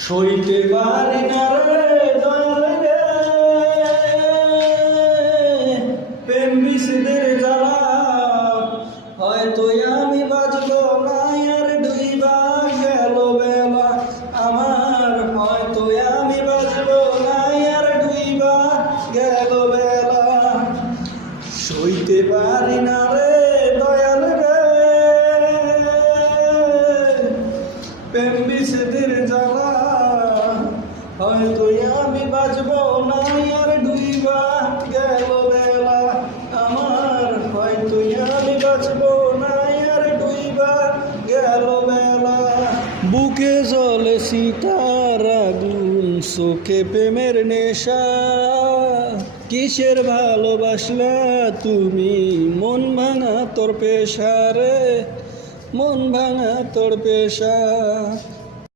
সইতে পারি না রে দয়াল রে প্রেম বিষেদের জ্বালা, হয়তো আমি বাঁচবো না আর ডুইবা গেল বেলা আমার, হয়তো আমি বাঁচবো না আর ডুইবা গেল বেলা। সইতে পারি না রে দয়াল রে প্রেম বিষেদের জ্বালা, হয়তো আমি বাঁচবো না আর ডুইবা গেল বেলা আমার, হয়তো আমি বাঁচবো না আর ডুইবা গেল বেলা। বুকে জ্বলে সীতার আগুন, চোখে প্রেমের নেশা, কিসের ভালোবাসলা তুমি, মন ভাঙা তোর পেশা রে, মন ভাঙা তোর পেশা।